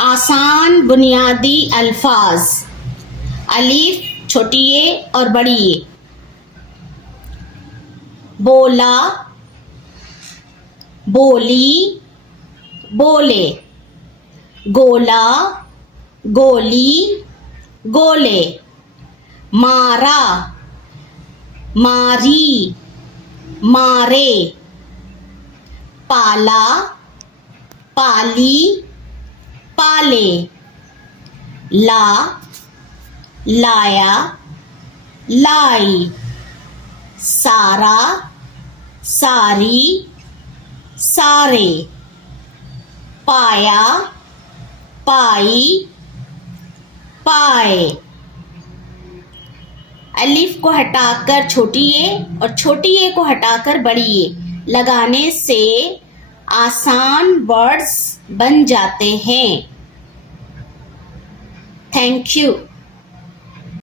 आसान बुनियादी अल्फाज। अलीफ छोटी ए और बड़ी ए। बोला, बोली, बोले। गोला, गोली, गोले। मारा, मारी, मारे। पाला, पाली, पाले। ला, लाया, लाई। सारा, सारी, सारे। पाया, पाई, पाए। अलिफ को हटाकर छोटी ए और छोटी ए को हटाकर बड़ी ए लगाने से आसान वर्ड्स बन जाते हैं। Thank you.